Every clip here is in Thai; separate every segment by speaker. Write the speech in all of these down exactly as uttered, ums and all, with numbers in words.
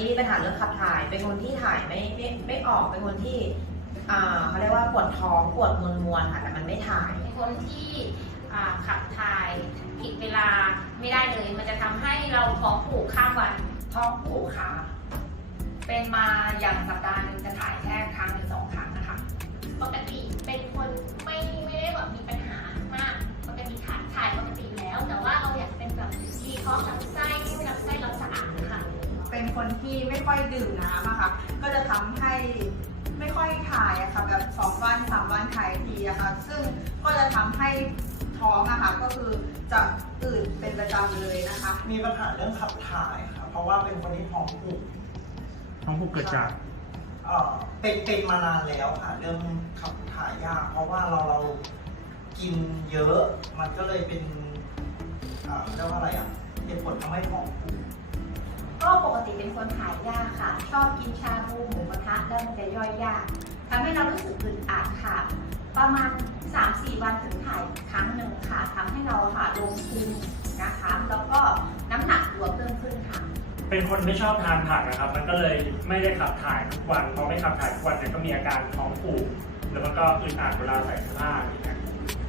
Speaker 1: นี้มีปัญหาเรื่องขับถ่ายเป็นคนที่ถ่ายไม่ไม่ไม่ออกเป็นคนที่อ่าเขาเรียกว่าปวดท้องปวดมวนมวนค่ะแต่มันไม่ถ่าย
Speaker 2: เป็นคนที่ขับถ่ายผิดเวลาไม่ได้เลยมันจะทำให้เราท้องผูกข้ามวัน
Speaker 3: ท้องผูกค่ะเป็นมาอย่างสัปดาห์หนึ่งจะถ่ายแค่ครั้งหรือสองครั้งนะคะ
Speaker 2: ปกติเป็นคนไม่ไม่ได้แบบมีปัญหามากปกติถ่ายถ่ายปกติแล้วแต่ว่าเราอยากเป็นแบบดีท็อกซ์ลำไส้ให้ลำไส้เราสะอาดค่ะ
Speaker 4: เป็นคนที่ไม่ค่อยดื่มน้ำอะค่ะก็จะทำให้ไม่ค่อยถ่ายอะค่ะแบบสองวันสามวันถ่ายทีอะค่ะซึ่งก็จะทำให้ท้องอะค่ะก็คือจะอืดเป็นประจำเลยนะคะ
Speaker 5: มีปัญหาเรื่องขับถ่ายค่ะเพราะว่าเป็นคนที่ท้องผูก
Speaker 6: ท้องผูกเกิดจาก
Speaker 5: เอ่อเป็นเป็นมานานแล้วค่ะเรื่องขับถ่ายยากเพราะว่าเราเรากินเยอะมันก็เลยเป็นอ่าเรียกว่าอะไรอ่ะเป็นผลทำให้ท้องผูก
Speaker 2: ก็ปกติเป็นคนถ่ายยากค่ะชอบกินชาบูหมูกระทะแล้วมันจะย่อยยากทำให้เรารู้สึกอึดอัดค่ะประมาณ สามสี่ วันถึงถ่ายครั้งหนึ่งค่ะทำให้เราค่ะลงพุงนะคะแล้วก็น้ำหนักตัวเพิ่มขึ้นค่ะ
Speaker 6: เป็นคนไม่ชอบทานผักนะครับมันก็เลยไม่ได้ขับถ่ายทุกวันพอไม่ขับถ่ายทุกวันเนี่ยก็มีอาการท้องผูกแล้วมันก็อึดอัดเวลาใส่เสื้อผ้าอย่างเงี้ย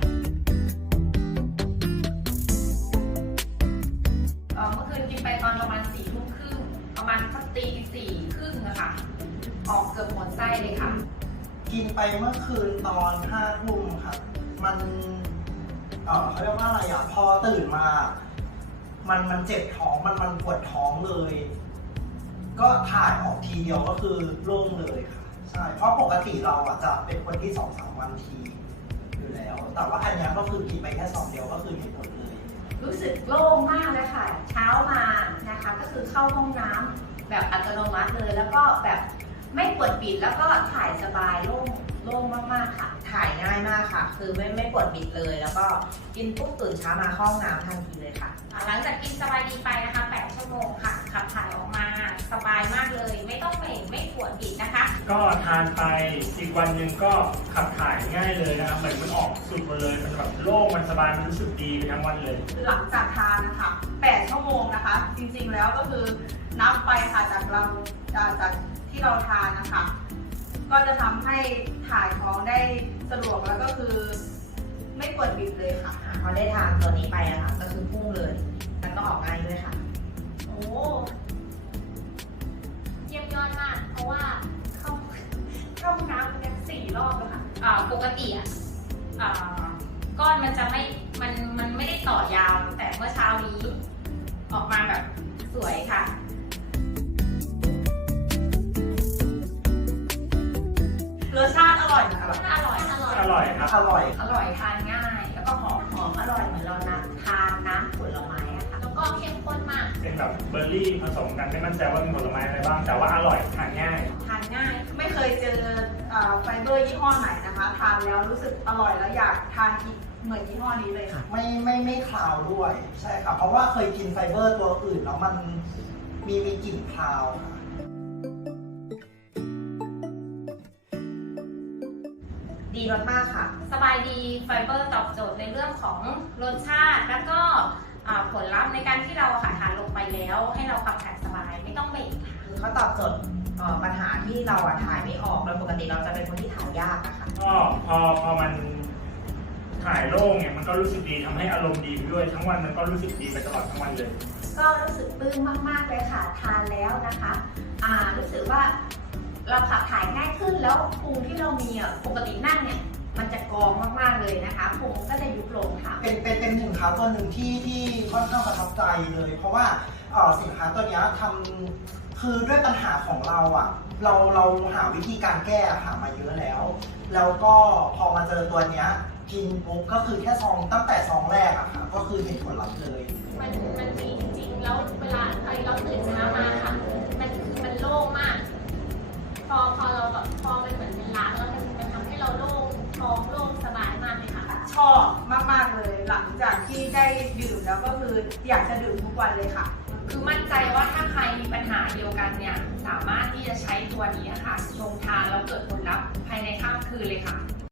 Speaker 3: เมื่อคืนกินไปตอนประมาณสี่ทุ่มครึ่งประมาณสักตีสี่ครึ่งนะคะออกเกือบหมดไส้เลยค่ะ
Speaker 5: กินไปเมื่อคืนตอนห้าทุ่มค่ะมันเอ่อเขาเรียกว่าอะไรอ่ะพอตื่นมามันมันเจ็บท้องมันมันปวดท้องเลย ก็ถ่ายออกทีเดียวก็คือโล่งเลยค่ะใช่เพราะปกติเราอ่ะจะเป็นคนที่สองสามวันทีอยู่แล้วแต่ว่าอันนี้ก็คือกินไปแค่สองเดียวก็คือเห็นผลเลย
Speaker 2: รู้สึกโล่งมากเลยค่ะเช้ามานะคะก็คือเข้าห้องน้ำแบบอัตโนมัติเลยแล้วก็แบบไม่ปวดปิดแล้วก็ถ่ายสบายโล่งโล่งมากๆค่ะ
Speaker 1: ถ่ายง่ายมากค่ะคือไม่ไม่ปวดบิดเลยแล้วก็กินปุ๊บตื่นเช้ามาเข้าห้องน้ำทันทีเลยค่ะ
Speaker 2: หลังจากกินสบายดีไปนะคะแปดชั่วโมงค่ะขับถ่ายออกมาสบายมากเลยไม่ต้องเหม่งไม่ปวดบิดนะคะ
Speaker 6: ก็ทานไปอีกวันหนึ่งก็ขับถ่ายง่ายเลยนะครับเหมือนมันออกสุดหมดเลยมันแบบโล่งมันสบายมันรู้สึกดีไปทั้งวันเลย
Speaker 4: หลังจากทานนะคะแปดชั่วโมงนะคะจริงๆแล้วก็คือนับไปค่ะจากเราจากที่เราทานนะคะก็จะทำให้ถ่ายท้องได้สะดวกแล้วก็คือไม่ปวดบิดเลยค่ะ
Speaker 1: พอได้ทานตัวนี้ไปอะค่ะก็คือพุ่งเลยแล้วก็ออกง่ายด้วยค่ะ
Speaker 2: โอ้เยี่ยมยอดมากเพราะว่าเข้าเข้าห้องน้ำกันสี่รอบแล้วค่ะอ่าปกติอ่ะอ่าก้อนมันจะไม่มันมันไม่ได้ต่อยาวแต่เมื่อเช้านี้ออกมาแบบสวยค่ะ
Speaker 4: รสชาติอร่อยนะคะ
Speaker 2: อร่อยอร่อย
Speaker 6: อร่อยครับ
Speaker 5: อร่อย
Speaker 3: อร่อยทานง่ายแล้วก็หอม
Speaker 2: หอมอร่อยเหมือนเราน้ำทานน้ำผลไม้อะค่ะแล้วก็เข้มข้นมาก
Speaker 6: เป็นแบบเบอร์รี่ผสมกันไม่มั่นใจว่ามีผลไม้อะไรบ้างแต่ว่าอร่อยทานง่าย
Speaker 2: ทานง่าย
Speaker 4: ไม่เคยเจอไฟเบอร์ยี่ห้อไหนนะคะทานแล้วรู้สึกอร่อยแล้วอยากทานอีกเหมือนยี่ห้อนี้เลยค่ะ
Speaker 5: ไม่ไม่ไม่คาวด้วยใช่ค่ะเพราะว่าเคยกินไฟเบอร์ตัวอื่นแล้วมันมีมีกลิ่นคาวค่ะ
Speaker 1: ดีมากๆค่ะ
Speaker 2: สบายดีไฟเบอร์ตอบโจทย์ในเรื่องของรสชาติแล้วก็ผลลัพธ์ในการที่เราค่ะทานลงไปแล้วให้เราขับถ่ายสบายไม่ต้องเบ่ง
Speaker 1: คือเขาตอบโจทย์ปัญหาที่เราถ่ายไม่ออกโดยปกติเราจะเป็นคนที่ถ่ายยากนะคะ
Speaker 6: ก็พอพอมันถ่ายโล่งเนี่ยมันก็รู้สึกดีทำให้อารมณ์ดีไปด้วยทั้งวันมันก็รู้สึกดีไปตลอดทั้งวันเลย
Speaker 2: ก็รู้สึกปลื้มมากๆเลยค่ะทานแล้วนะคะอ่ารู้สึกว่าเราขับถ่ายง่ายขึ้นแล้วพุงที่เรามีอ่ะปกตินั่งเนี่ยมันจะกองมากๆเลยนะคะพุงก็จะยุบลงค่ะ
Speaker 5: เป็นเป็นเป็นสินค้าตัวหนึ่งที่ที่ค่อนข้างประทับใจเลย เพราะว่าสินค้าตัวนี้ทำคือด้วยปัญหาของเราอ่ะเราเราหาวิธีการแก้หามาเยอะแล้วแล้วก็พอมาเจอตัวเนี้ยกินปุ๊บก็คือแค่ซองตั้งแต่ซองแรกอะค่ะก็คือเห็นผลลัพธ์เลย
Speaker 2: มันมันดีจริงๆแล้วเวลาเราตื่นเช้ามาค่ะมันมันโล่งมากพอพอเราแบบพอมันเหมือนเป็นล้างแล้วมันมันทำให้เราโล่งท้องโล่งสบายมากเลยค่ะ
Speaker 4: ชอบมากๆเลยหลังจากที่ได้ดื่มแล้วก็คืออยากจะดื่มทุกวันเลยค่ะ
Speaker 3: คือมั่นใจว่าถ้าใครมีปัญหาเดียวกันเนี่ยสามารถที่จะใช้ตัวนี้ค่ะชงทานแล้วเกิดผลลัพธ์ภายในข้ามคืนเลยค่ะ